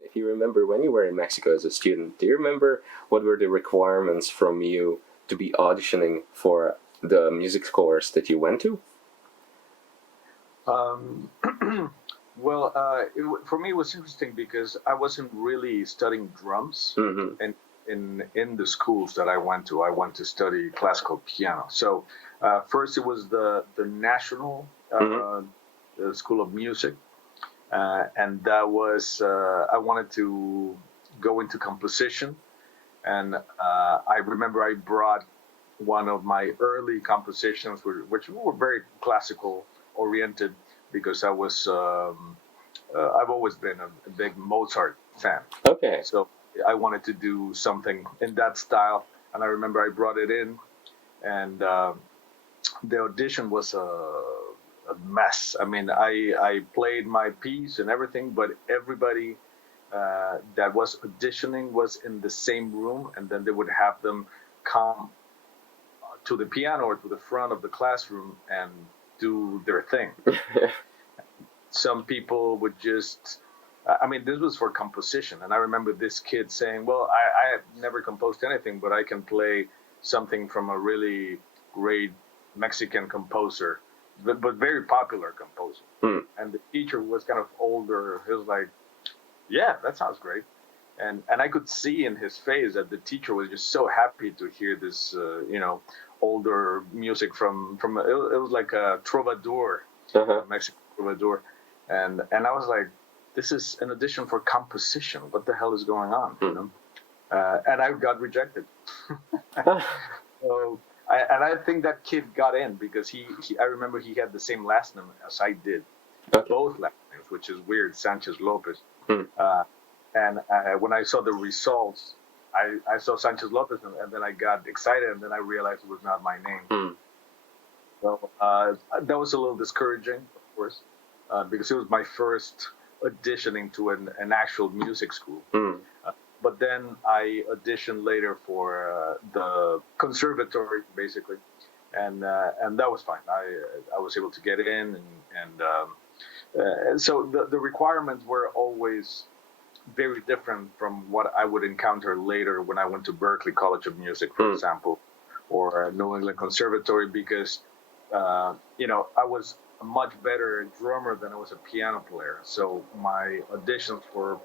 If you remember when you were in Mexico as a student, do you remember what were the requirements from you to be auditioning for the music course that you went to? Um, well, for me, it was interesting because I wasn't really studying drums, Mm-hmm. and in the schools that I went to, I went to study classical piano. So first, it was the National Mm-hmm. School of Music, and that was I wanted to go into composition, and I remember I brought one of my early compositions, which were very classical oriented, because I've always been a big Mozart fan. Okay. So I wanted to do something in that style, and I remember I brought it in, and the audition was a mess. I mean, I played my piece and everything, but everybody that was auditioning was in the same room, and then they would have them come to the piano or to the front of the classroom and do their thing. Some people would just, I mean, this was for composition. And I remember this kid saying, well, I have never composed anything, but I can play something from a really great Mexican composer, but very popular composer. Mm. And the teacher was kind of older. He was like, yeah, that sounds great. And I could see in his face that the teacher was just so happy to hear this, older music from it was like a troubadour, Uh-huh. a Mexican troubadour, and I was like, this is an audition for composition. What the hell is going on? You Mm. know, and I got rejected. Ah, So and I think that kid got in because I remember he had the same last name as I did, okay. both last names, which is weird, Sanchez Lopez. Mm. Uh, and when I saw the results, I saw Sanchez Lopez, and then I got excited, and then I realized it was not my name. Mm. So that was a little discouraging, of course, because it was my first auditioning to an actual music school. Mm. But then I auditioned later for the conservatory, basically, and that was fine. I was able to get in, and so the requirements were always very different from what I would encounter later when I went to Berklee College of Music, for Mm. example, or New England Conservatory, because I was a much better drummer than I was a piano player. So my auditions for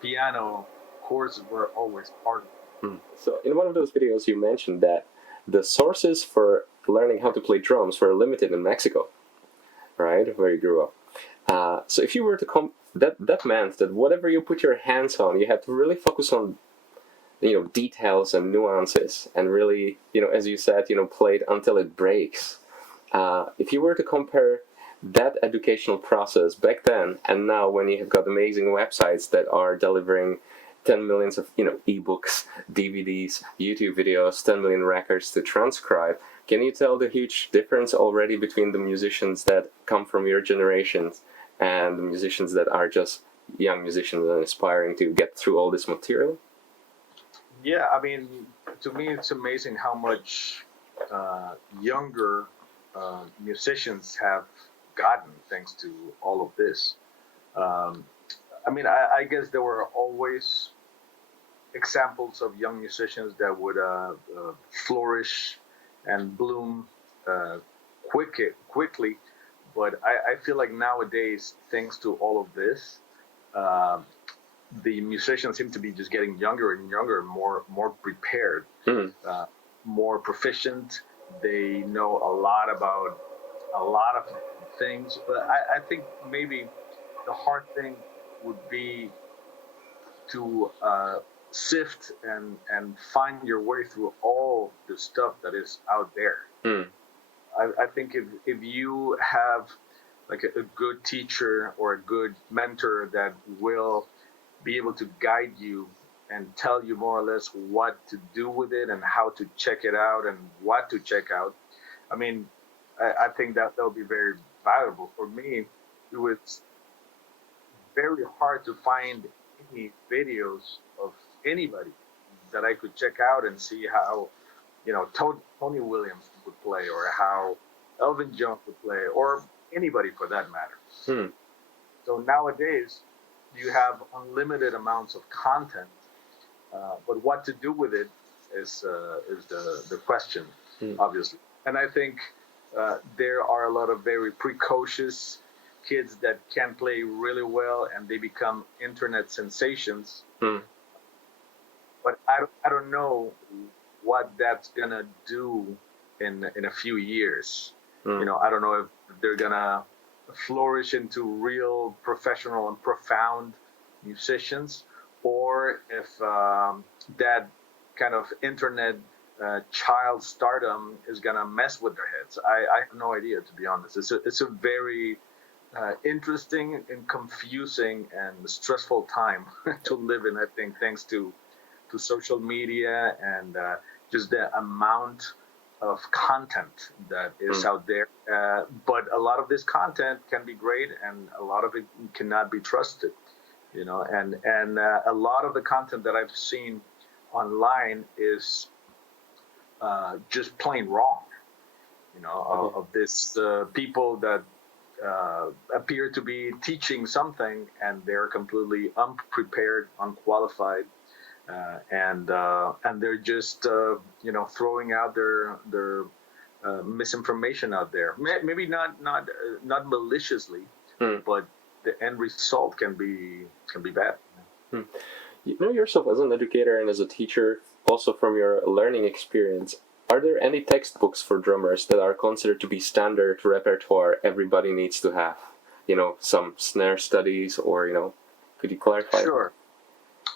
piano courses were always hard. Mm. So in one of those videos, you mentioned that the sources for learning how to play drums were limited in Mexico, right, where you grew up. So if you were to that meant that whatever you put your hands on, you had to really focus on details and nuances, and really, as you said, play it until it breaks. If you were to compare that educational process back then and now, when you have got amazing websites that are delivering 10 millions of ebooks, DVDs, YouTube videos, 10 million records to transcribe, can you tell the huge difference already between the musicians that come from your generations and the musicians that are just young musicians and aspiring to get through all this material? Yeah, I mean, to me, it's amazing how much younger musicians have gotten thanks to all of this. Um, I mean, I guess there were always examples of young musicians that would flourish and bloom uh, quickly, but I feel like nowadays, thanks to all of this, uh, the musicians seem to be just getting younger and younger, more prepared, Mm. uh, more proficient. They know a lot about a lot of things, but I think maybe the hard thing would be to sift and find your way through all the stuff that is out there. Mm. I think if you have like a good teacher or a good mentor that will be able to guide you and tell you more or less what to do with it and how to check it out and what to check out. I mean, I think that will be very valuable for me. It was very hard to find any videos of anybody that I could check out and see how, Tony Williams would play, or how Elvin Jones would play, or anybody for that matter. Hmm. So nowadays, you have unlimited amounts of content, but what to do with it is the question, obviously. And I think there are a lot of very precocious kids that can play really well, and they become internet sensations. But I don't know what that's gonna do in a few years. I don't know if they're gonna flourish into real professional and profound musicians, or if that kind of internet child stardom is gonna mess with their heads. I have no idea, to be honest. It's a very interesting and confusing and stressful time to live in, I think, thanks to social media and just the amount of content that is out there. But a lot of this content can be great, and a lot of it cannot be trusted. And a lot of the content that I've seen online is just plain wrong. Of this people that appear to be teaching something, and they're completely unprepared, unqualified, and they're just throwing out their misinformation out there. Maybe not maliciously, but the end result can be bad. You know yourself as an educator and as a teacher, also from your learning experience. Are there any textbooks for drummers that are considered to be standard repertoire everybody needs to have? Some snare studies, or could you clarify? Sure.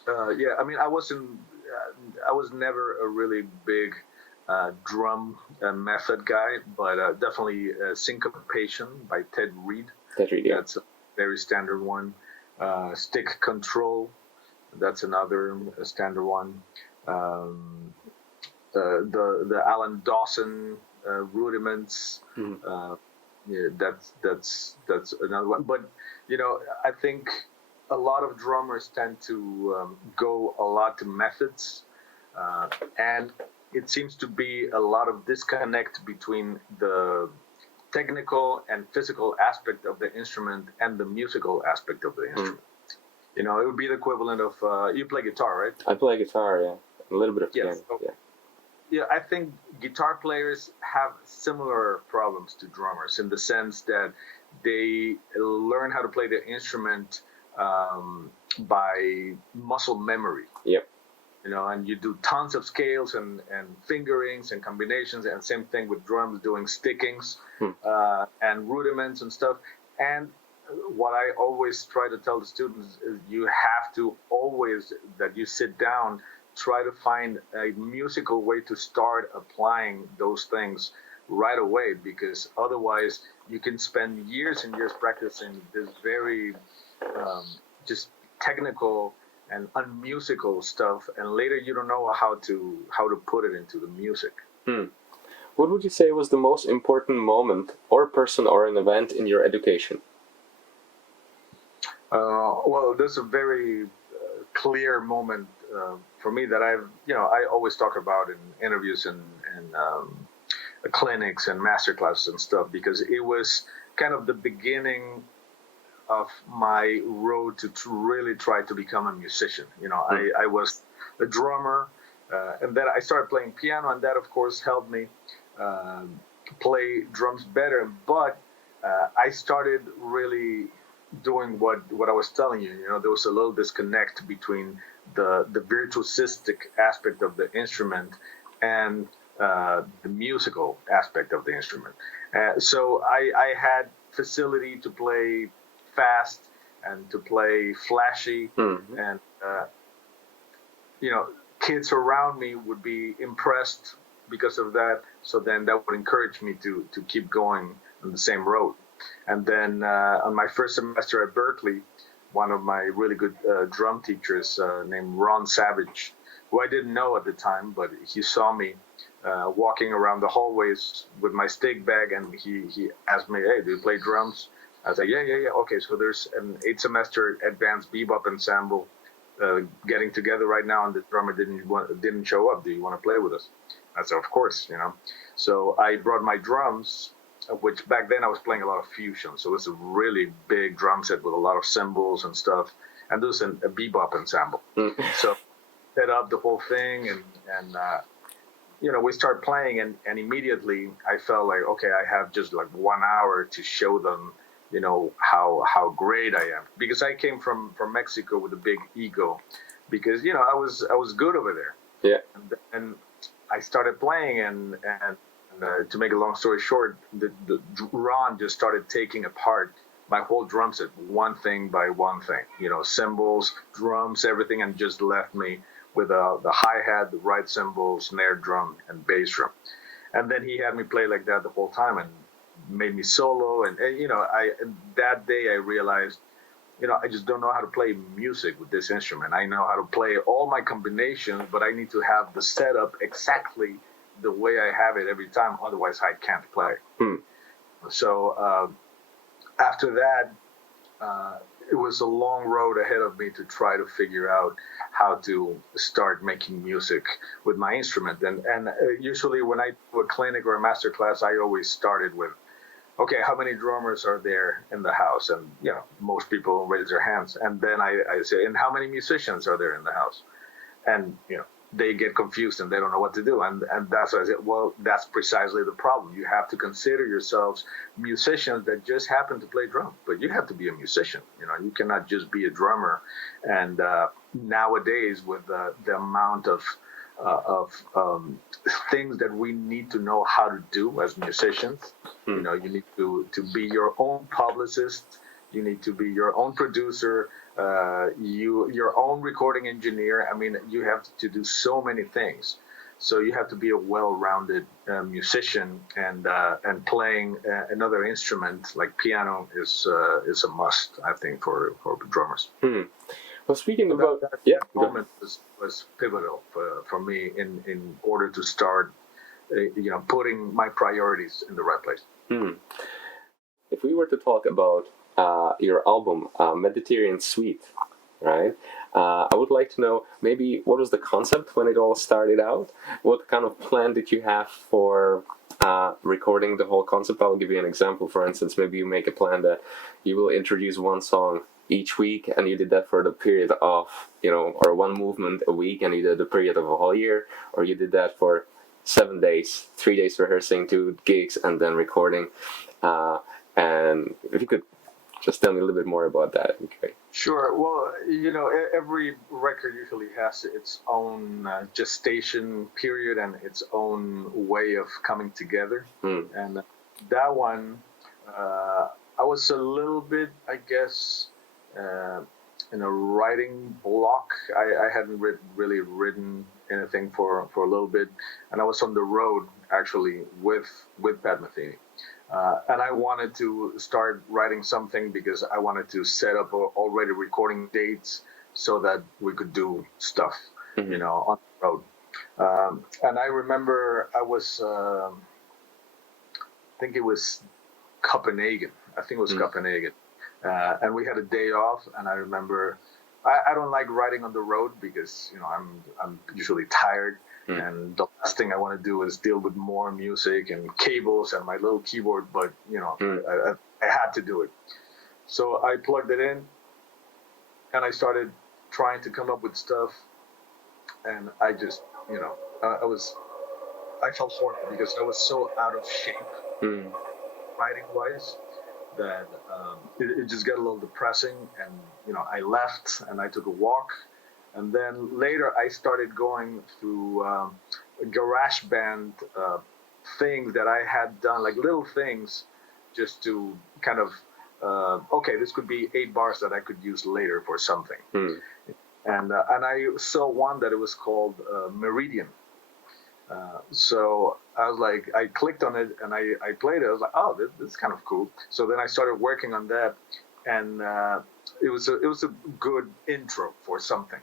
Yeah, I mean, I was never a really big drum method guy, but definitely Syncopation by Ted Reed. Ted Reed, yeah. That's a very standard one. Stick Control, that's another standard one. The Alan Dawson Rudiments. Yeah, that's another one. But I think a lot of drummers tend to go a lot to methods, and it seems to be a lot of disconnect between the technical and physical aspect of the instrument and the musical aspect of the instrument. It would be the equivalent of you play guitar, right? I play guitar, yeah, a little bit of piano. So, yeah, I think guitar players have similar problems to drummers, in the sense that they learn how to play the instrument by muscle memory. Yep. And you do tons of scales and fingerings and combinations, and same thing with drums, doing stickings and rudiments and stuff. And what I always try to tell the students is you have to always, that you sit down, try to find a musical way to start applying those things right away, because otherwise you can spend years and years practicing this very just technical and unmusical stuff, and later you don't know how to put it into the music. What would you say was the most important moment, or person, or an event in your education? Well, there's a very clear moment for me that I always talk about in interviews and clinics and masterclasses and stuff, because it was kind of the beginning of my road to really try to become a musician. I was a drummer, and then I started playing piano, and that of course helped me play drums better. But I started really doing what I was telling you. There was a little disconnect between the virtuosistic aspect of the instrument and the musical aspect of the instrument. So I had facility to play fast and to play flashy, and kids around me would be impressed because of that. So then that would encourage me to keep going on the same road. And then on my first semester at Berkeley, one of my really good drum teachers named Ron Savage, who I didn't know at the time, but he saw me walking around the hallways with my stick bag, and he asked me, "Hey, do you play drums?" I was like, "Yeah. Okay, so there's an 8-semester advanced bebop ensemble getting together right now, and the drummer didn't show up. Do you want to play with us?" I said, "Of course, you know." So I brought my drums, which back then I was playing a lot of fusion, so it was a really big drum set with a lot of cymbals and stuff, and there was a bebop ensemble. So set up the whole thing, and we start playing, and immediately I felt like, okay, I have just like 1 hour to show them, how great I am, because I came from Mexico with a big ego, because I was good over there. Yeah. And I started playing, and to make a long story short, the Ron just started taking apart my whole drum set, one thing by one thing, cymbals, drums, everything, and just left me with the hi-hat, the right cymbal, snare drum, and bass drum. And then he had me play like that the whole time, and made me solo. And that day I realized, I just don't know how to play music with this instrument. I know how to play all my combinations, but I need to have the setup exactly the way I have it every time. Otherwise, I can't play. So after that, it was a long road ahead of me to try to figure out how to start making music with my instrument. And usually when I do a clinic or a master class, I always started with, okay, how many drummers are there in the house? And, most people raise their hands. And then I say, and how many musicians are there in the house? And, they get confused and they don't know what to do. And that's why I said, well, that's precisely the problem. You have to consider yourselves musicians that just happen to play drums, but you have to be a musician. You cannot just be a drummer. And nowadays, with the amount of things that we need to know how to do as musicians, you need to be your own publicist. You need to be your own producer, your own recording engineer. I mean, you have to do so many things. So you have to be a well-rounded musician, and playing another instrument like piano is a must, I think, for drummers. Well, speaking So about that moment was pivotal for me in order to start, putting my priorities in the right place. If we were to talk about your album, Mediterranean Suite, right? I would like to know maybe what was the concept when it all started out? What kind of plan did you have for recording the whole concept? I'll give you an example. For instance, maybe you make a plan that you will introduce one song each week, and you did that for the period of, or one movement a week, and you did the period of a whole year, or you did that for 7 days, 3 days rehearsing, 2 gigs, and then recording. And if you could just tell me a little bit more about that, it'd be great. Sure. Well, every record usually has its own gestation period and its own way of coming together. And that one, I was a little bit, I guess, in a writing block. I hadn't really written anything for a little bit, and I was on the road actually with Pat Metheny. And I wanted to start writing something because I wanted to set up already recording dates so that we could do stuff, on the road. And I remember I was, I think it was Copenhagen. Copenhagen. And we had a day off, and I remember I don't like riding on the road because, I'm usually tired. And the last thing I want to do is deal with more music and cables and my little keyboard, but I had to do it. So I plugged it in, and I started trying to come up with stuff, and I just, I felt horrible because I was so out of shape writing wise that it just got a little depressing, and I left and I took a walk. And then later I started going through garage band things that I had done, like little things, just to kind of, okay, this could be 8 bars that I could use later for something. And I saw one that it was called Meridian. So I was like, I clicked on it and I played it. I was like, oh, this is kind of cool. So then I started working on that, and it was a good intro for something.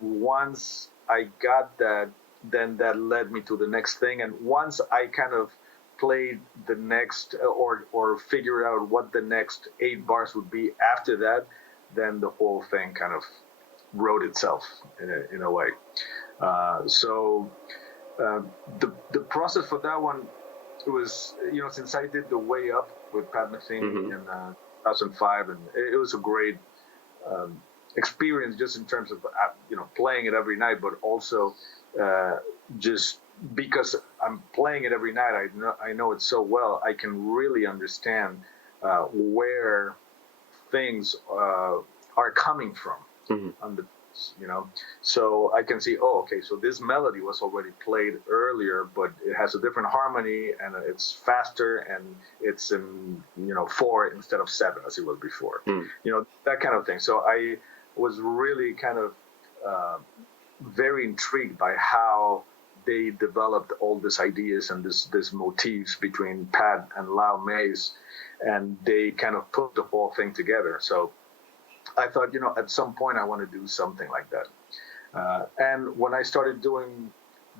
Once I got that then that led me to the next thing. And once I kind of played the next or figured out what the next 8 bars would be after that, then the whole thing kind of wrote itself in a way. So the process for that one was, since I did the Way Up with Pat Metheny in 2005, and it was a great experience just in terms of playing it every night, but also just because I'm playing it every night, I know it so well. I can really understand where things are coming from on the, so I can see, okay, so this melody was already played earlier, but it has a different harmony and it's faster and it's in 4 instead of 7 as it was before, that kind of thing. So I was really kind of very intrigued by how they developed all these ideas and this motifs between Pat and Lau Mays, and they kind of put the whole thing together. So I thought, at some point I want to do something like that. And when I started doing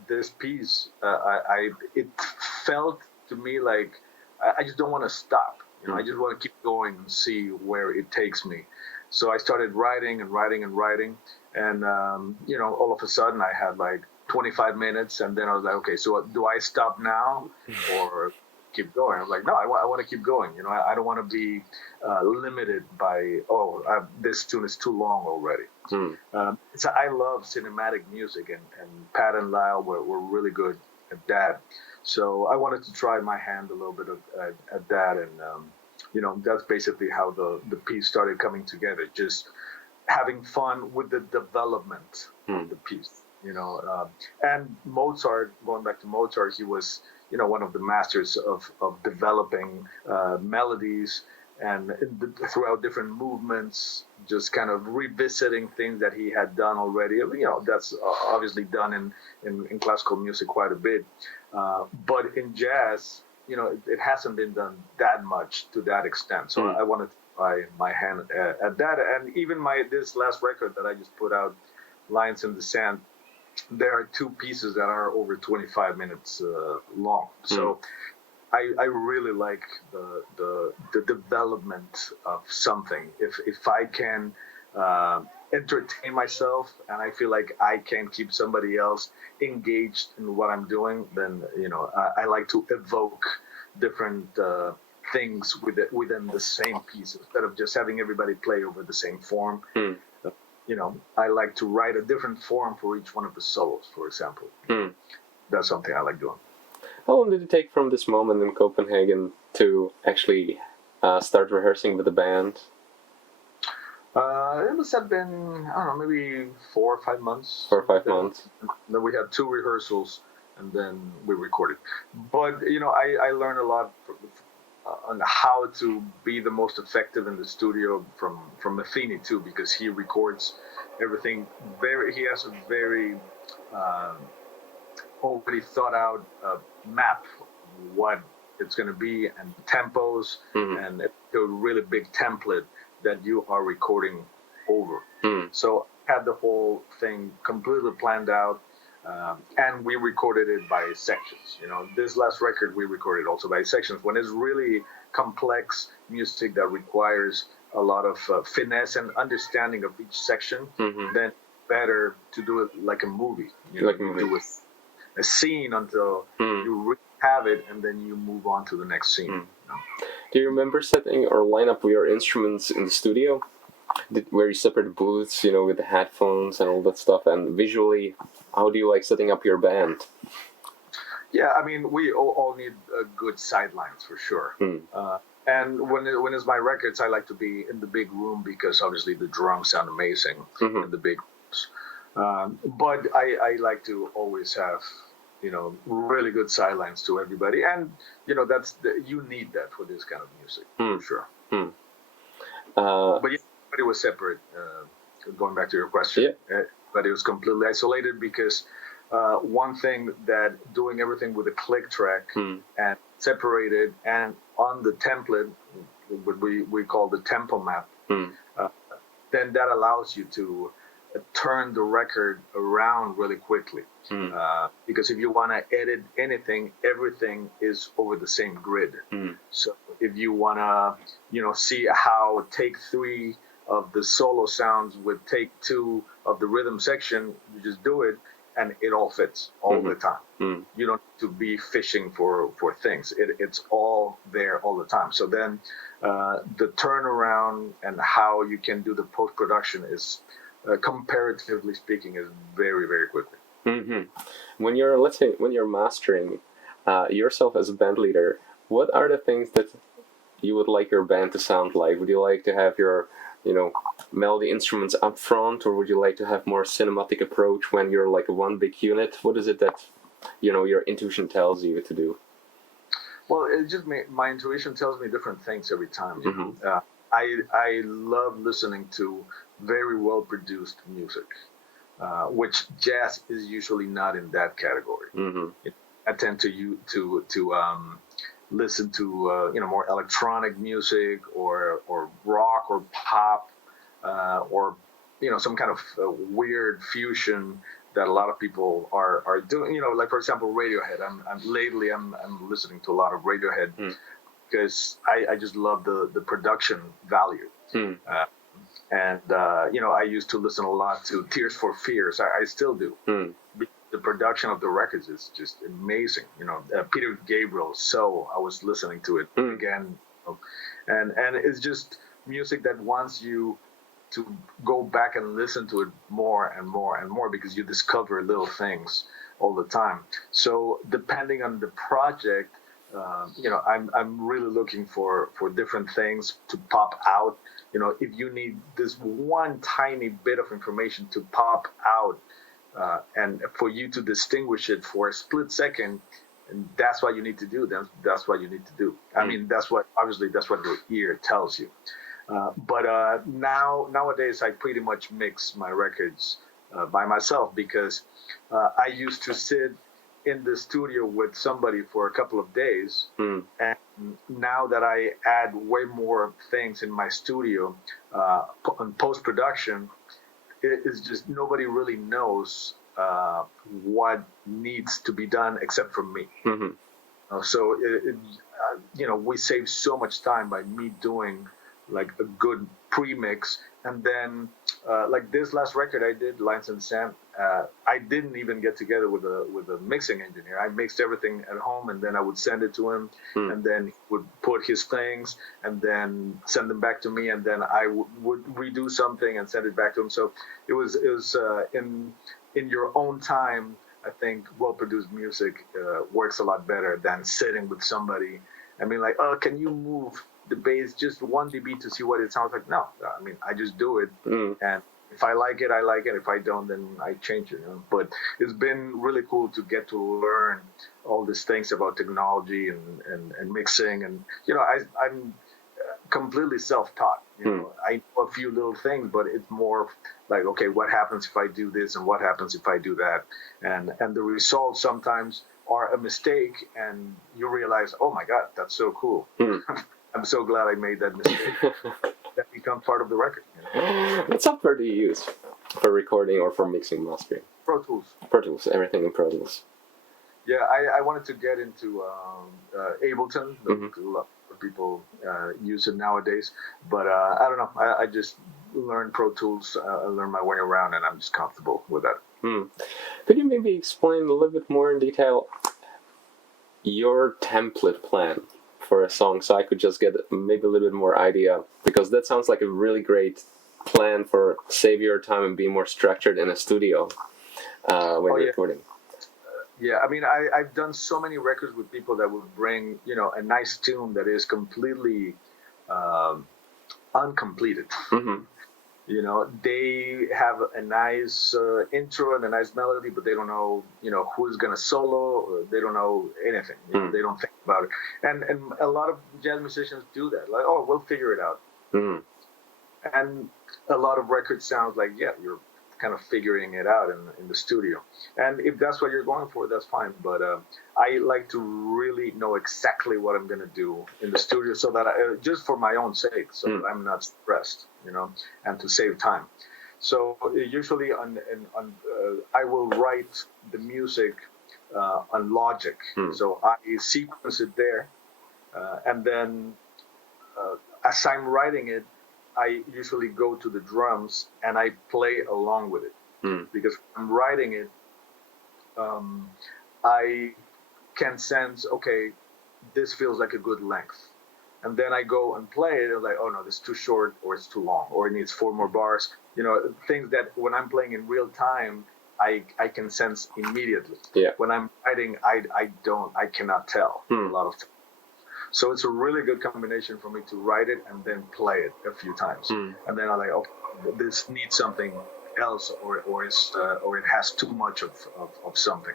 this piece, it felt to me like I just don't want to stop. I just want to keep going and see where it takes me. So I started writing and writing and writing, and all of a sudden I had like 25 minutes, and then I was like, okay, so do I stop now or keep going? I was like, no, I want to keep going. I don't want to be limited by, this tune is too long already. So I love cinematic music, and Pat and Lyle were really good at that. So I wanted to try my hand a little bit at that, and that's basically how the piece started coming together. Just having fun with the development of the piece. And Mozart, going back to Mozart, he was one of the masters of developing melodies and throughout different movements, just kind of revisiting things that he had done already. That's obviously done in classical music quite a bit. But in jazz, it hasn't been done that much to that extent. So I wanted to try my hand at that. And even this last record that I just put out, Lines in the Sand, there are 2 pieces that are over 25 minutes long. So I really like the development of something. If I can entertain myself and I feel like I can keep somebody else engaged in what I'm doing, then I like to evoke different things within the same piece instead of just having everybody play over the same form. I like to write a different form for each one of the solos, for example. That's something I like doing. How long did it take from this moment in Copenhagen to actually start rehearsing with the band? It must have been, I don't know, maybe 4 or 5 months. 4 or 5 months. Then we had 2 rehearsals, and then we recorded. But, I learned a lot on how to be the most effective in the studio from Metheny too, because he records everything he has a very already thought out map what it's going to be and tempos and a really big template that you are recording over. So I had the whole thing completely planned out. And we recorded it by sections. This last record we recorded also by sections. When it's really complex music that requires a lot of finesse and understanding of each section, then better to do it like a movie. You do a scene until you really have it, and then you move on to the next scene. Do you remember setting or line up your instruments in the studio? Where you separate booths, with the headphones and all that stuff, and visually, how do you like setting up your band? Yeah, I mean, we all need good sidelines for sure. And when it's my records, I like to be in the big room because obviously the drums sound amazing in the big rooms. But I like to always have, really good sidelines to everybody, and you need that for this kind of music for sure. But yeah, it was separate. Going back to your question, but it was completely isolated because one thing that doing everything with a click track and separated and on the template, what we call the tempo map, then that allows you to turn the record around really quickly. Because if you want to edit anything, everything is over the same grid. So if you want to, see how take 3 of the solo sounds with take 2 of the rhythm section, you just do it, and it all fits all the time. You don't have to be fishing for things. It's all there all the time. So then the turnaround and how you can do the post-production is, comparatively speaking, is very, very quickly. When you're mastering yourself as a band leader, what are the things that you would like your band to sound like? Would you like to have your melody instruments up front, or would you like to have more cinematic approach when you're like one big unit? What is it that your intuition tells you to do? Well, it just my intuition tells me different things every time. I love listening to very well produced music, which jazz is usually not in that category. I tend to listen to more electronic music or rock or pop or some kind of weird fusion that a lot of people are doing. Like for example, Radiohead. Lately I'm listening to a lot of Radiohead because I just love the production value. And I used to listen a lot to Tears for Fears. I still do. The production of the records is just amazing. Peter Gabriel. So I was listening to it again, and it's just music that wants you to go back and listen to it more and more and more, because you discover little things all the time. So depending on the project, I'm really looking for different things to pop out. If you need this one tiny bit of information to pop out, and for you to distinguish it for a split second, and that's what you need to do. That's what you need to do. I mean, that's what your ear tells you. But nowadays, I pretty much mix my records by myself, because I used to sit in the studio with somebody for a couple of days, and now that I add way more things in my studio on post-production, it is just nobody really knows what needs to be done except for me. So we save so much time by me doing like a good pre-mix, and then like this last record I did, Lines and Sand, I didn't even get together with a mixing engineer. I mixed everything at home, and then I would send it to him, and then he would put his things and then send them back to me, and then I would redo something and send it back to him. So it was in your own time. I think well-produced music works a lot better than sitting with somebody and being like, oh, can you move the bass just 1 dB to see what it sounds like? No, I mean, I just do it, and if I like it, I like it. If I don't, then I change it. But it's been really cool to get to learn all these things about technology and mixing, and I'm completely self-taught. I know a few little things, but it's more like, okay, what happens if I do this, and what happens if I do that, and the results sometimes are a mistake, and you realize, oh my God, that's so cool. I'm so glad I made that mistake. That becomes part of the record. What software do you use for recording or for mixing, mastering? Pro Tools. Pro Tools, everything in Pro Tools. Yeah, I wanted to get into Ableton. A lot of people use it nowadays, but I don't know. I just learned Pro Tools. I learned my way around, and I'm just comfortable with that. Could you maybe explain a little bit more in detail your template plan for a song, so I could just get maybe a little bit more idea, because that sounds like a really great plan for save your time and be more structured in a studio when you're recording. Yeah, I mean, I've done so many records with people that would bring, a nice tune that is completely uncompleted. They have a nice intro and a nice melody, but they don't know, who's gonna solo. They don't know anything. They don't think about it. And a lot of jazz musicians do that. Like, oh, we'll figure it out. And a lot of records sound like, yeah, you're kind of figuring it out in the studio. And if that's what you're going for, that's fine. But I like to really know exactly what I'm going to do in the studio, so that just for my own sake, so that I'm not stressed, and to save time. So usually I will write the music on Logic. So I sequence it there, and then as I'm writing it, I usually go to the drums and I play along with it because when I'm writing it, I can sense, okay, this feels like a good length. And then I go and play it, and like, oh no, this is too short, or it's too long, or it needs 4 more bars. Things that when I'm playing in real time, I can sense immediately. Yeah. When I'm writing, I cannot tell a lot of times. So it's a really good combination for me to write it and then play it a few times. And then I'm like, okay, this needs something else, or it has too much of something.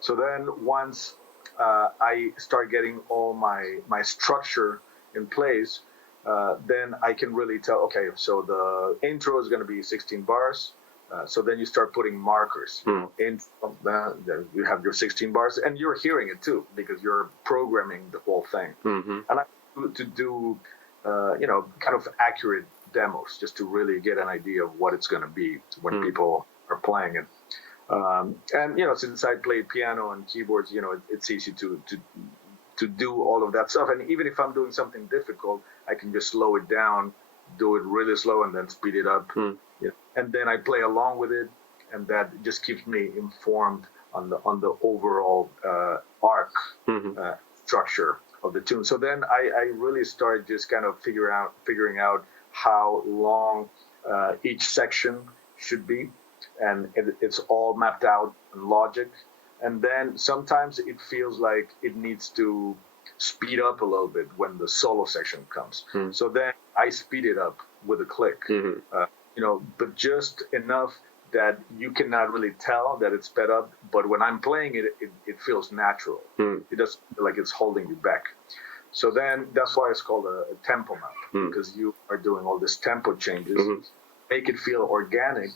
So then once I start getting all my structure in place, then I can really tell, okay, so the intro is going to be 16 bars. So then you start putting markers. You have your 16 bars, and you're hearing it too because you're programming the whole thing. And I like to do, kind of accurate demos just to really get an idea of what it's going to be when people are playing it. And since I play piano and keyboards, it's easy to do all of that stuff. And even if I'm doing something difficult, I can just slow it down, do it really slow, and then speed it up. And then I play along with it, and that just keeps me informed on the overall arc structure of the tune. So then I really start just kind of figuring out how long each section should be. And it's all mapped out in Logic. And then sometimes it feels like it needs to speed up a little bit when the solo section comes. So then I speed it up with a click, but just enough that you cannot really tell that it's sped up. But when I'm playing it, it feels natural. It doesn't feel like it's holding you back. So then that's why it's called a tempo map, because you are doing all these tempo changes, make it feel organic,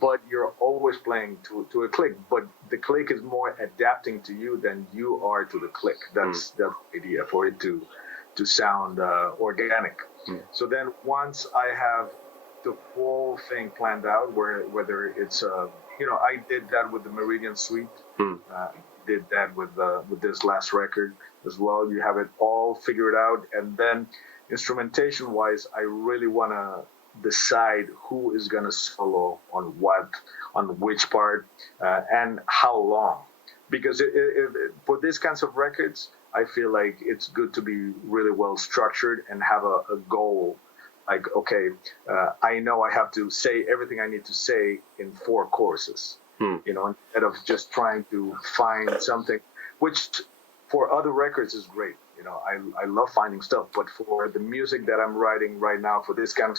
but you're always playing to a click. But the click is more adapting to you than you are to the click. That's the idea, for it to sound organic. So then once I have the whole thing planned out, whether it's I did that with the Meridian suite, did that with this last record as well. You have it all figured out, and then instrumentation wise, I really want to decide who is going to solo on which part, and how long. Because for these kinds of records, I feel like it's good to be really well structured and have a goal. Like, okay, I know I have to say everything I need to say in 4 courses, instead of just trying to find something, which for other records is great. I love finding stuff, but for the music that I'm writing right now, for this kind of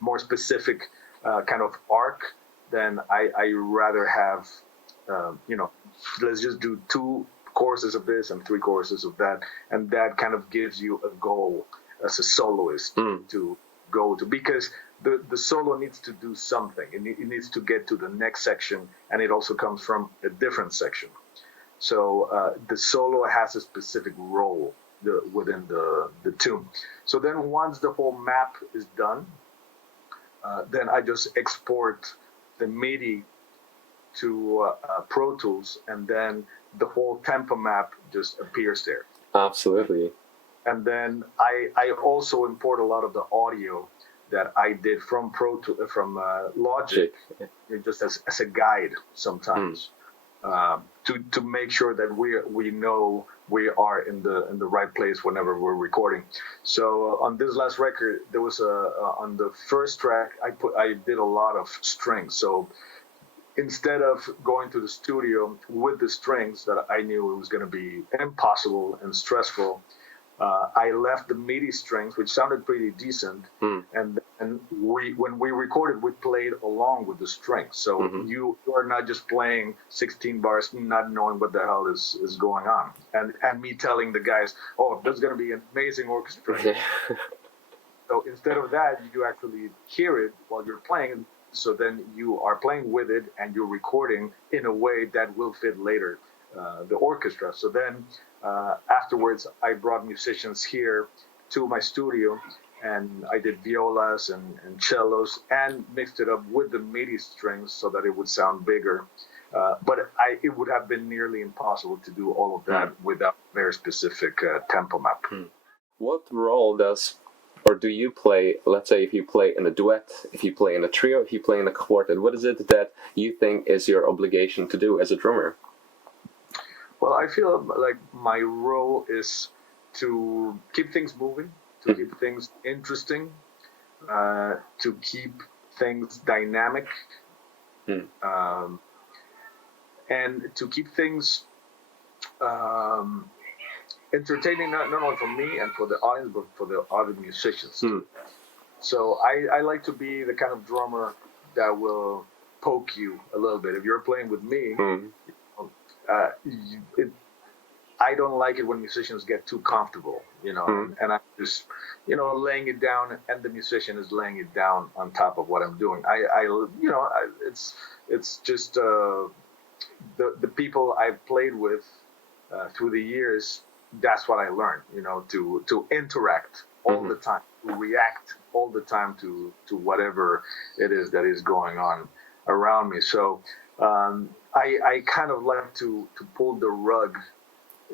more specific kind of arc, then I rather have, let's just do 2 courses of this and 3 courses of that, and that kind of gives you a goal as a soloist to go to, because the solo needs to do something. It needs to get to the next section, and it also comes from a different section. So the solo has a specific role within the tune. So then once the whole map is done, then I just export the MIDI to Pro Tools, and then the whole tempo map just appears there. Absolutely. And then I also import a lot of the audio that I did from Logic, just as a guide sometimes, to make sure that we know we are in the right place whenever we're recording. So on this last record, there was on the first track I did a lot of strings. So instead of going to the studio with the strings that I knew it was going to be impossible and stressful, I left the MIDI strings, which sounded pretty decent, and when we recorded, we played along with the strings. So you are not just playing 16 bars, not knowing what the hell is going on, and me telling the guys, oh, there's going to be an amazing orchestra. So instead of that, you actually hear it while you're playing. So then you are playing with it, and you're recording in a way that will fit later the orchestra. So then afterwards, I brought musicians here to my studio, and I did violas and cellos and mixed it up with the MIDI strings so that it would sound bigger. But it would have been nearly impossible to do all of that without very specific tempo map. What role do you play, let's say if you play in a duet, if you play in a trio, if you play in a quartet, what is it that you think is your obligation to do as a drummer? Well, I feel like my role is to keep things moving, to keep things interesting, to keep things dynamic, and to keep things entertaining, not only for me and for the audience, but for the other musicians. So I like to be the kind of drummer that will poke you a little bit. If you're playing with me, I don't like it when musicians get too comfortable, and I'm just, laying it down, and the musician is laying it down on top of what I'm doing. It's just the people I've played with through the years. That's what I learned, to interact all the time, to react all the time to whatever it is that is going on around me. So I kind of like to pull the rug,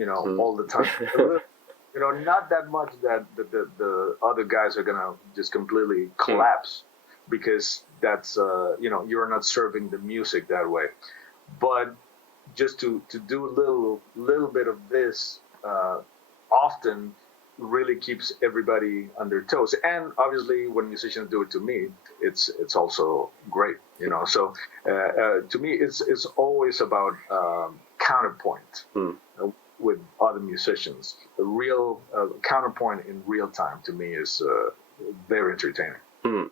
all the time. Not that much that the other guys are gonna just completely collapse, because that's you're not serving the music that way. But just to do a little bit of this often really keeps everybody on their toes. And obviously, when musicians do it to me, it's also great, So to me, it's always about counterpoint with other musicians. A real counterpoint in real time to me is very entertaining.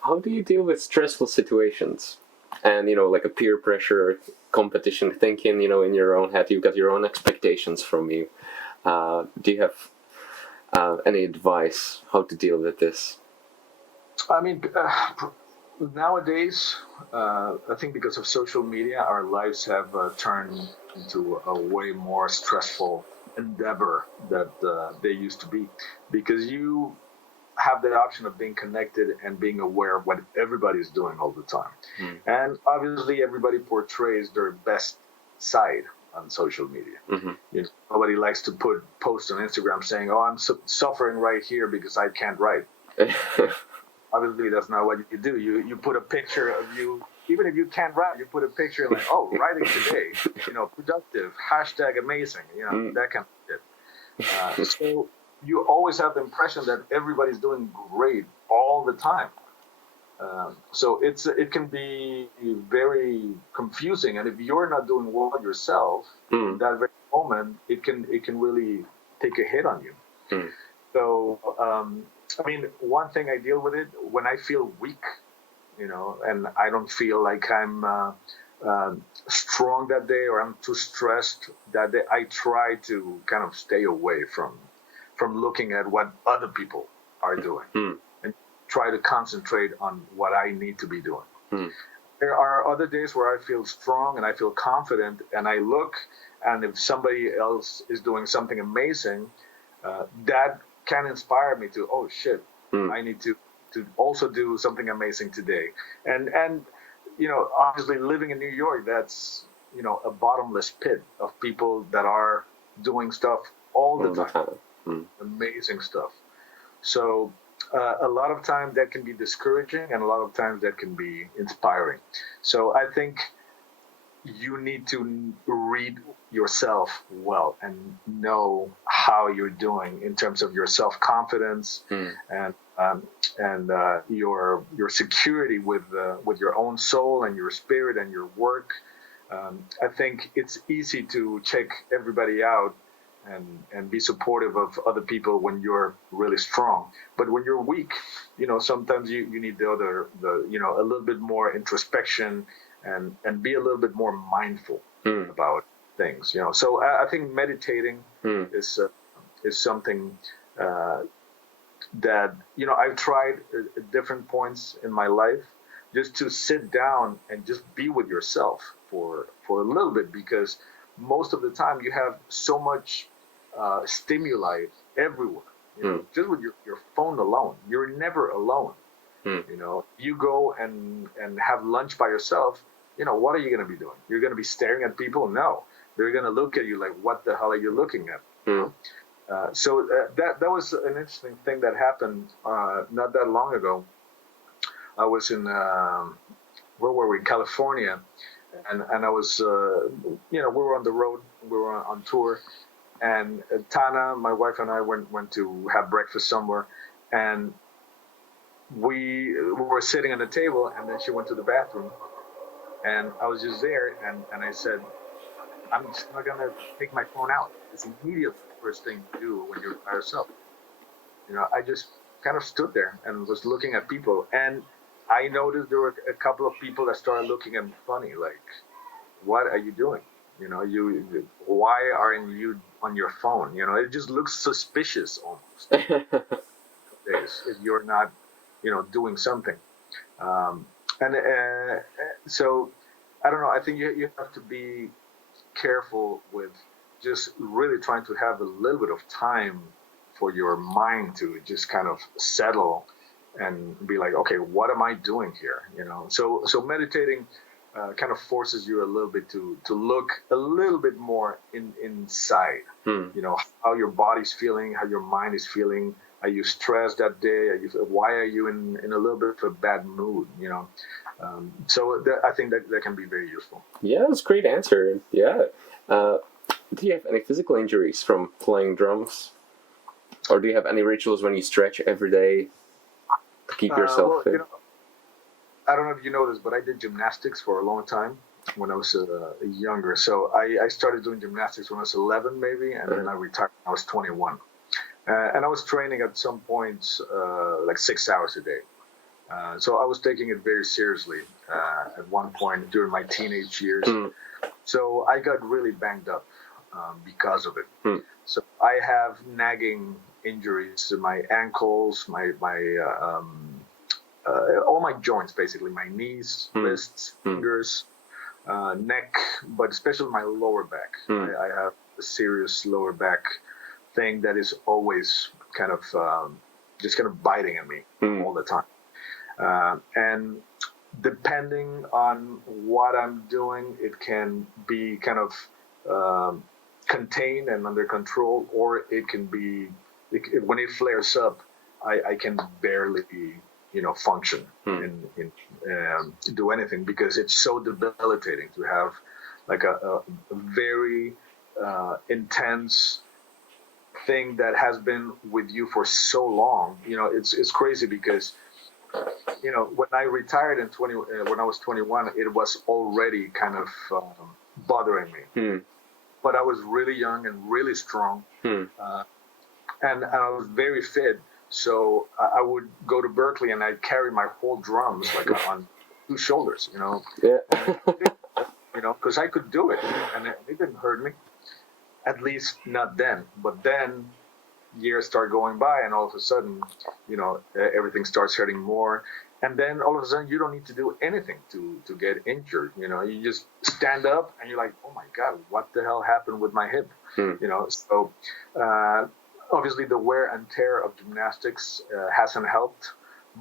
How do you deal with stressful situations? And, like a peer pressure, competition thinking, in your own head, you've got your own expectations from you. Do you have any advice how to deal with this? I mean, nowadays, I think because of social media, our lives have turned into a way more stressful endeavor that they used to be, because you have the option of being connected and being aware of what everybody's doing all the time. And obviously everybody portrays their best side on social media. Nobody likes to post on Instagram saying, "Oh, I'm suffering right here because I can't write." Obviously that's not what you do. You put a picture of you, even if you can't write, you put a picture like, "Oh, writing today, productive, #amazing," that kind of shit. So you always have the impression that everybody's doing great all the time. So it can be very confusing, and if you're not doing well yourself, in that very moment, it can really take a hit on you. So I mean, one thing I deal with it when I feel weak, and I don't feel like I'm strong that day, or I'm too stressed that day. I try to kind of stay away from looking at what other people are doing and try to concentrate on what I need to be doing. There are other days where I feel strong and I feel confident, and I look, and if somebody else is doing something amazing, that can inspire me to, oh shit, I need to also do something amazing today. And obviously living in New York, that's a bottomless pit of people that are doing stuff all the time. Amazing stuff. So a lot of times that can be discouraging, and a lot of times that can be inspiring. So I think you need to read yourself well and know how you're doing in terms of your self-confidence and your security with your own soul and your spirit and your work. I think it's easy to check everybody out and be supportive of other people when you're really strong. But when you're weak, sometimes you need a little bit more introspection and be a little bit more mindful about things. So I think meditating is something that I've tried at different points in my life, just to sit down and just be with yourself for a little bit, because most of the time you have so much stimuli everywhere. just with your phone alone. You're never alone. Mm. You go and have lunch by yourself. What are you going to be doing? You're going to be staring at people? No, they're going to look at you like, what the hell are you looking at? Mm. So that was an interesting thing that happened not that long ago. I was in where were we? California, and I was we were on the road, we were on tour, and Tana, my wife, and I went to have breakfast somewhere, and we were sitting at the table, and then she went to the bathroom, and I was just there, and I said, I'm just not gonna take my phone out. It's immediately the first thing to do when you're by yourself. I just kind of stood there and was looking at people, and I noticed there were a couple of people that started looking at me funny, like, what are you doing? Why aren't you on your phone? It just looks suspicious almost days if you're not, doing something. And so I don't know. I think you have to be careful with just really trying to have a little bit of time for your mind to just kind of settle and be like, okay, what am I doing here? So meditating kind of forces you a little bit to look a little bit more inside. How your body's feeling, how your mind is feeling. Are you stressed that day? Why are you in a little bit of a bad mood? I think that can be very useful. Yeah, that's a great answer. Yeah. Do you have any physical injuries from playing drums? Or do you have any rituals when you stretch every day to keep yourself fit? I don't know if you know this, but I did gymnastics for a long time when I was younger. So I started doing gymnastics when I was 11, maybe, and then I retired when I was 21. And I was training at some points like 6 hours a day. So I was taking it very seriously at one point during my teenage years. So I got really banged up because of it. So I have nagging injuries to my ankles, my all my joints, basically, my knees, wrists, fingers, neck, but especially my lower back. I have a serious lower back thing that is always kind of just kind of biting at me all the time. And depending on what I'm doing, it can be kind of contained and under control, or it can be, when it flares up, I can barely function and do anything, because it's so debilitating to have like a very intense thing that has been with you for so long. It's crazy because when I retired when I was 21, it was already kind of bothering me. But I was really young and really strong, and I was very fit. So I would go to Berkeley and I'd carry my whole drums like on two shoulders, Yeah. because I could do it, and it didn't hurt me. At least not then. But then years start going by, and all of a sudden, everything starts hurting more. And then all of a sudden, you don't need to do anything to get injured. You just stand up, and you're like, oh my God, what the hell happened with my hip? So obviously the wear and tear of gymnastics hasn't helped,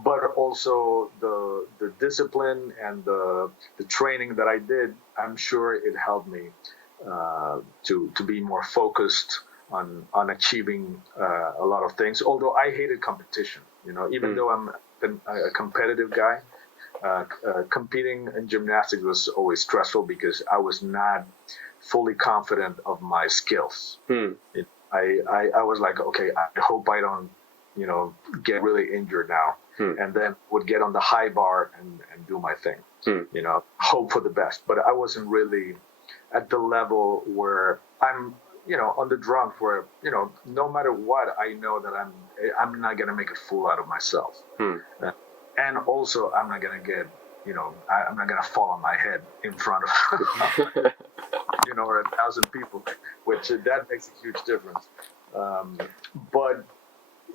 but also the discipline and the training that I did, I'm sure it helped me to be more focused on achieving a lot of things. Although I hated competition, even though I'm a competitive guy, competing in gymnastics was always stressful because I was not fully confident of my skills. I was like, okay, I hope I don't, get really injured now. And then would get on the high bar and do my thing, hope for the best. But I wasn't really at the level where I'm, on the drums where, no matter what, I know that I'm not going to make a fool out of myself. And also I'm not going to get, I'm not going to fall on my head in front of, or 1,000 people, which that makes a huge difference. But,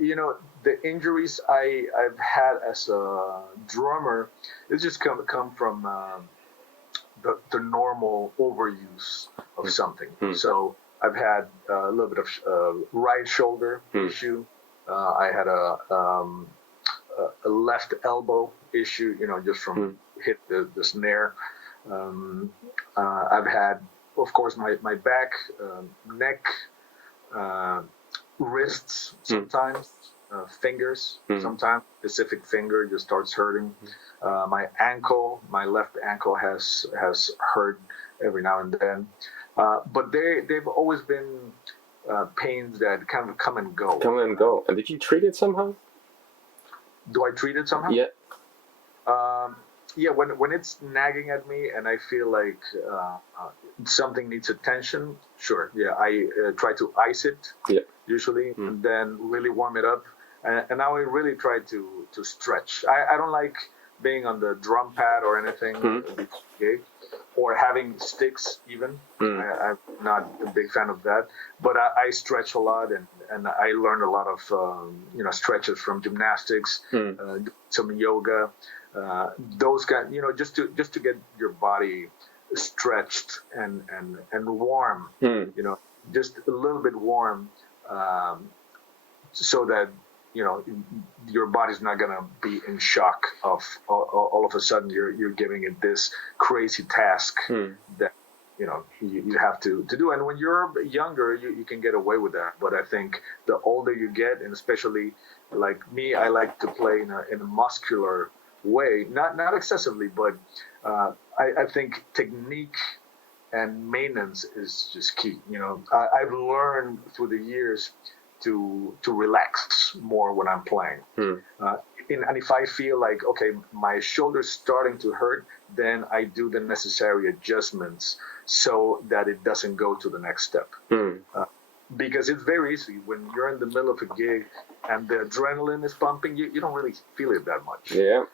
the injuries I've had as a drummer, it's just come from the normal overuse of something. So I've had a little bit of right shoulder issue, I had a left elbow issue, just from hit the snare. I've had, of course, my back, neck, uh, wrists sometimes, fingers. Sometimes specific finger just starts hurting. My ankle, my left ankle has hurt every now and then. But they've always been pains that kind of come and go. Come and go. And did you treat it somehow? Do I treat it somehow? Yeah. Yeah, when it's nagging at me and I feel like something needs attention, sure. Yeah, I try to ice it usually, and then really warm it up. And now I really try to stretch. I don't like being on the drum pad or anything, gig, or having sticks even. I'm not a big fan of that. But I stretch a lot, and I learned a lot of stretches from gymnastics, some yoga. Those kind, just to get your body stretched and warm, just a little bit warm, so that your body's not gonna be in shock of all of a sudden you're giving it this crazy task that you have to do. And when you're younger, you can get away with that. But I think the older you get, and especially like me, I like to play in a muscular way, not excessively, but I think technique and maintenance is just key. I've learned through the years to relax more when I'm playing. And if I feel like, okay, my shoulder's starting to hurt, then I do the necessary adjustments so that it doesn't go to the next step. Because it's very easy when you're in the middle of a gig and the adrenaline is pumping, you don't really feel it that much. Yeah.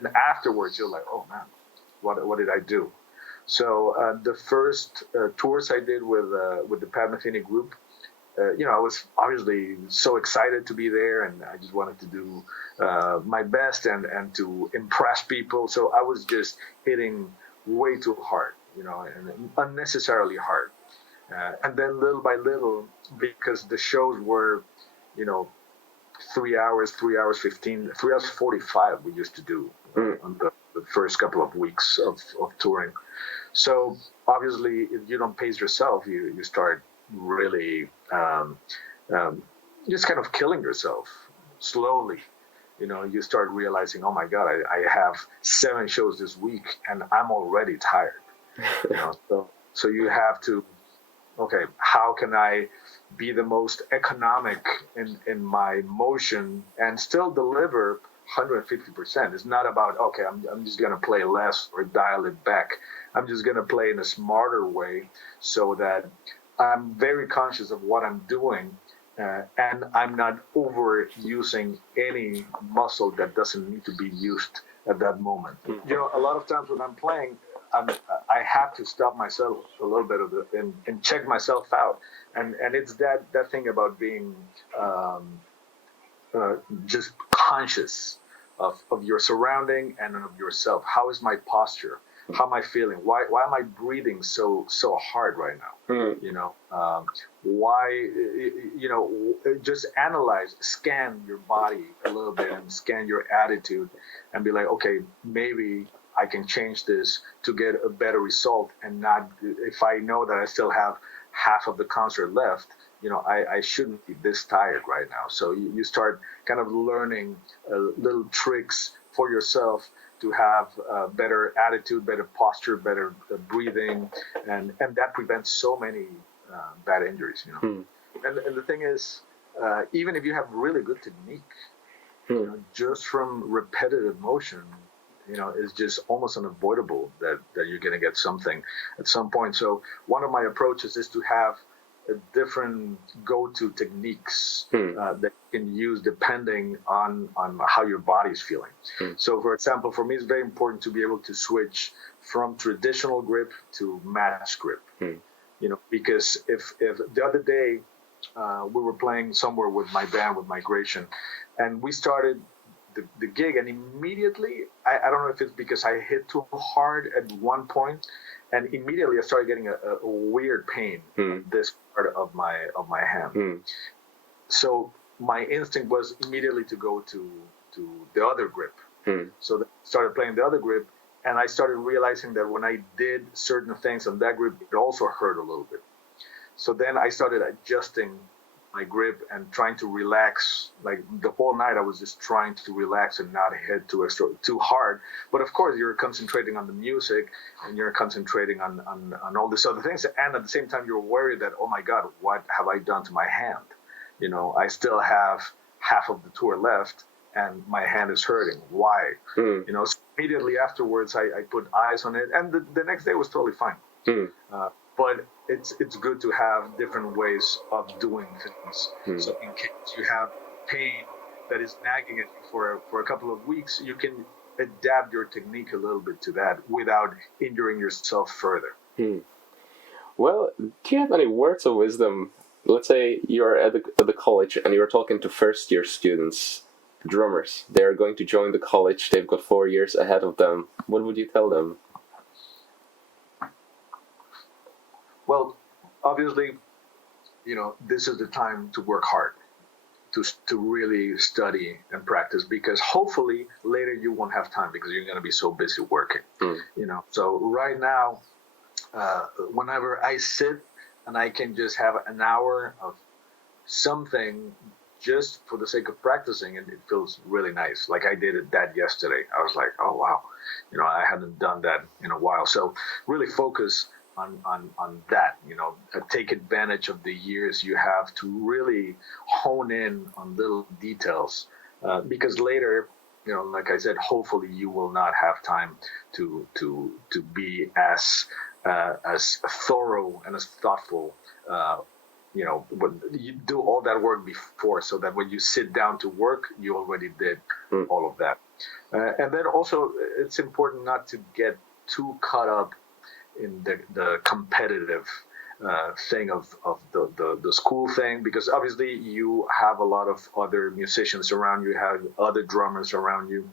And afterwards, you're like, oh man, what did I do? So the first tours I did with the Metheny group, I was obviously so excited to be there, and I just wanted to do my best and to impress people. So I was just hitting way too hard, and unnecessarily hard. And then little by little, because the shows were, 3 hours, 15, 3 hours 45 we used to do on the first couple of weeks of touring. So obviously, if you don't pace yourself, you start really just kind of killing yourself slowly. You start realizing, oh my God, I have 7 shows this week and I'm already tired. So you have to, okay, how can I be the most economic in my motion and still deliver 150%? It's not about, okay, I'm just going to play less or dial it back. I'm just going to play in a smarter way so that I'm very conscious of what I'm doing, and I'm not overusing any muscle that doesn't need to be used at that moment. A lot of times when I'm playing, I have to stop myself a little bit and check myself out, and it's that thing about being just conscious of your surrounding and of yourself. How is my posture? How am I feeling? Why am I breathing so hard right now? Why? Just analyze, scan your body a little bit, and scan your attitude, and be like, okay, maybe I can change this to get a better result, and not, if I know that I still have half of the concert left, I shouldn't be this tired right now. So you start kind of learning little tricks for yourself to have better attitude, better posture, better breathing, and that prevents so many bad injuries. And the thing is, even if you have really good technique, just from repetitive motion, is just almost unavoidable that you're going to get something at some point. So one of my approaches is to have different go-to techniques that you can use depending on how your body's feeling. So, for example, for me, it's very important to be able to switch from traditional grip to match grip. Because if the other day we were playing somewhere with my band, with Migration, and we started the gig, and immediately, I don't know if it's because I hit too hard at one point, and immediately I started getting a weird pain in this part of my hand. So my instinct was immediately to go to the other grip. So I started playing the other grip, and I started realizing that when I did certain things on that grip, it also hurt a little bit. So then I started adjusting my grip and trying to relax. Like the whole night, I was just trying to relax and not hit too hard. But of course, you're concentrating on the music and you're concentrating on all these other things. And at the same time, you're worried that, oh my God, what have I done to my hand? You know, I still have half of the tour left and my hand is hurting. Why? You know, so immediately afterwards, I put eyes on it, and the next day was totally fine. But it's good to have different ways of doing things. So in case you have pain that is nagging at you for a couple of weeks, you can adapt your technique a little bit to that without injuring yourself further. Well, do you have any words of wisdom? Let's say you're at the college and you're talking to first-year students, drummers. They're going to join the college. They've got 4 years ahead of them. What would you tell them? Well, obviously, you know, this is the time to work hard, to really study and practice, because hopefully later you won't have time because you're going to be so busy working. You know, so right now, whenever I sit and I can just have an hour of something just for the sake of practicing, and it feels really nice. Like I did that yesterday. I was like, oh wow, you know, I hadn't done that in a while. So really focus on that, you know, take advantage of the years you have to really hone in on little details, because later, you know, like I said, hopefully you will not have time to be as thorough and as thoughtful, you know, but you do all that work before, so that when you sit down to work, you already did all of that. And then also, it's important not to get too caught up in the competitive thing of the school thing, because obviously you have a lot of other musicians around you, have other drummers around you,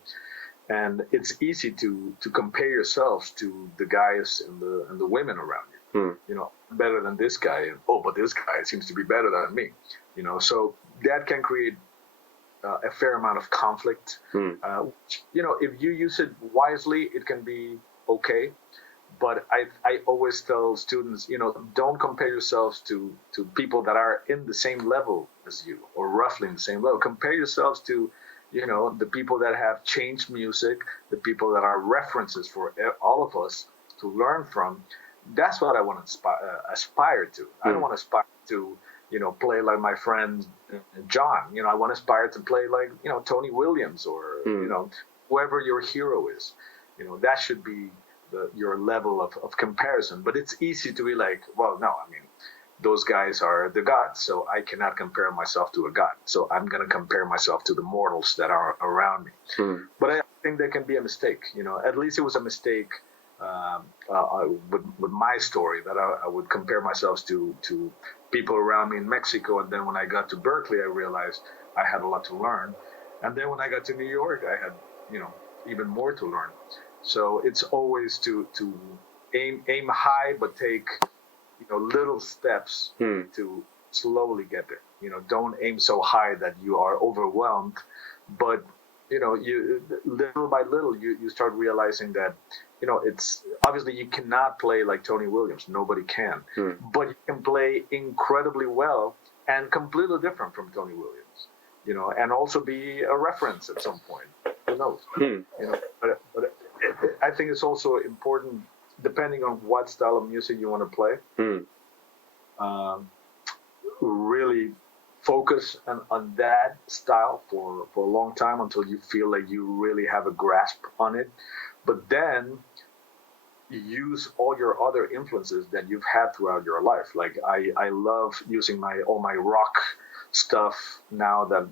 and it's easy to compare yourselves to the guys and the women around you. You know, better than this guy, and oh, but this guy seems to be better than me. You know, so that can create a fair amount of conflict. You know, if you use it wisely, it can be okay. But I always tell students, you know, don't compare yourselves to people that are in the same level as you, or roughly in the same level. Compare yourselves to, you know, the people that have changed music, the people that are references for all of us to learn from. That's what I want to aspire to. I don't want to aspire to, you know, play like my friend John. You know, I want to aspire to play like, you know, Tony Williams, or, you know, whoever your hero is. You know, that should be your level of comparison. But it's easy to be like, well, no, I mean, those guys are the gods, so I cannot compare myself to a god. So I'm going to compare myself to the mortals that are around me. But I think that can be a mistake. You know, at least it was a mistake with my story, that I would compare myself to people around me in Mexico. And then when I got to Berkeley, I realized I had a lot to learn. And then when I got to New York, I had, you know, even more to learn. So it's always to aim high, but take, you know, little steps to slowly get there. You know, don't aim so high that you are overwhelmed, but, you know, you little by little you start realizing that, you know, it's obviously you cannot play like Tony Williams. Nobody can, but you can play incredibly well and completely different from Tony Williams. You know, and also be a reference at some point. Who knows? You know, but I think it's also important, depending on what style of music you want to play, really focus on that style for a long time, until you feel like you really have a grasp on it. But then use all your other influences that you've had throughout your life. Like I love using all my rock stuff now that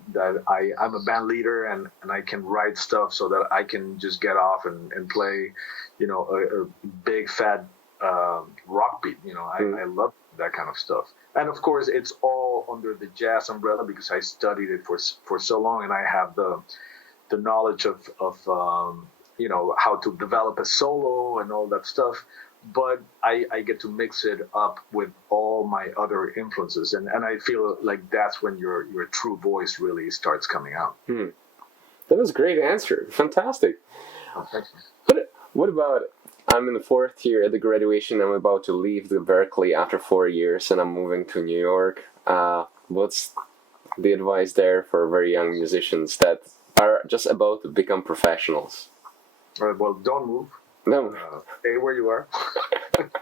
I'm a band leader, and I can write stuff so that I can just get off and play, you know, a big fat rock beat. You know, I love that kind of stuff. And of course, it's all under the jazz umbrella, because I studied it for so long, and I have the knowledge of you know, how to develop a solo and all that stuff. but I get to mix it up with all my other influences, and I feel like that's when your true voice really starts coming out. That was a great answer. Fantastic. Oh, thanks. But what about, I'm in the 4th year at the graduation. I'm about to leave the Berkeley after 4 years, and I'm moving to New York. What's the advice there for very young musicians that are just about to become professionals? Well, don't move. No. Stay where you are.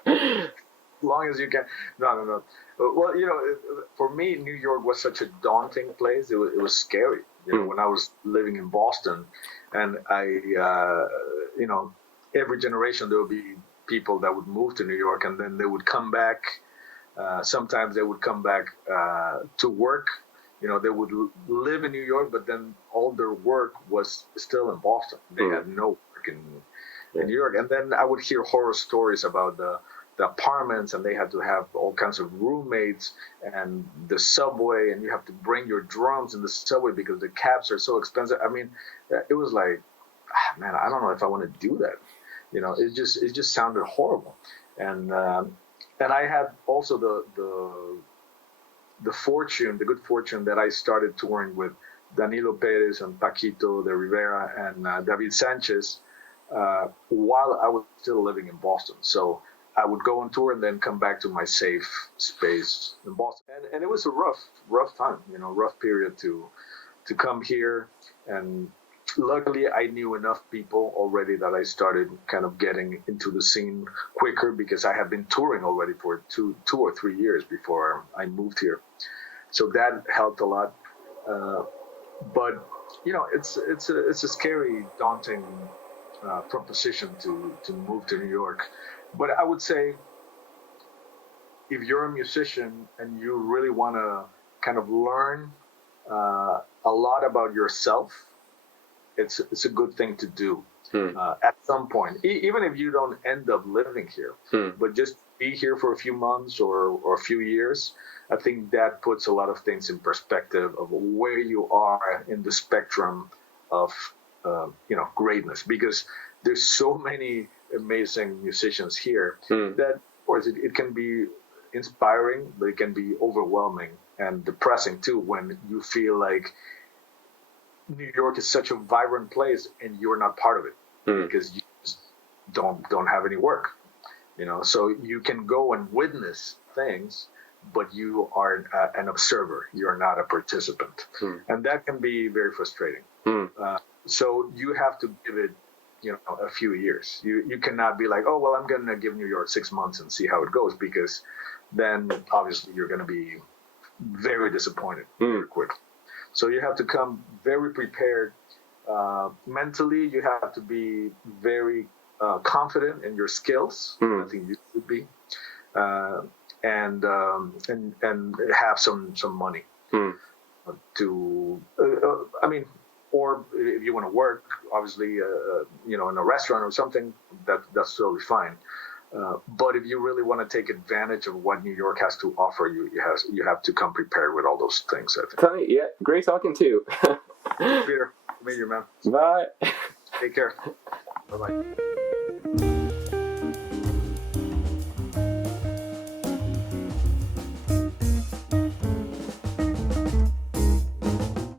As long as you can. No. Well, for me, New York was such a daunting place. It was scary. When I was living in Boston, and every generation there would be people that would move to New York, and then they would come back. Sometimes they would come back to work. They would live in New York, but then all their work was still in Boston. They had no work in New York. And then I would hear horror stories about the apartments, and they had to have all kinds of roommates, and the subway, and you have to bring your drums in the subway because the cabs are so expensive. I mean, it was like, man, I don't know if I want to do that. It just sounded horrible. And I had also the good fortune that I started touring with Danilo Perez and Paquito de Rivera and David Sanchez while I was still living in Boston. So I would go on tour and then come back to my safe space in Boston. And it was a rough time, rough period to come here. And luckily I knew enough people already that I started kind of getting into the scene quicker because I had been touring already for two or 3 years before I moved here. So that helped a lot. But it's a scary, daunting proposition to move to New York. But I would say if you're a musician and you really want to kind of learn a lot about yourself, it's a good thing to do at some point, even if you don't end up living here, but just be here for a few months or a few years. I think that puts a lot of things in perspective of where you are in the spectrum of greatness, because there's so many amazing musicians here that, of course, it can be inspiring, but it can be overwhelming and depressing too when you feel like New York is such a vibrant place and you're not part of it because you just don't have any work, So you can go and witness things, but you are an observer. You're not a participant, and that can be very frustrating. So you have to give it, a few years. You cannot be like, oh well, I'm going to give New York 6 months and see how it goes, because then obviously you're going to be very disappointed very quickly. So you have to come very prepared mentally. You have to be very confident in your skills. I think you should be, and have some money to. Or if you want to work, obviously, in a restaurant or something, that's totally fine. But if you really want to take advantage of what New York has to offer you, you have to come prepared with all those things, I think. Yeah, great talking to you. Peter, meet you, man. Bye. Take care. Bye-bye.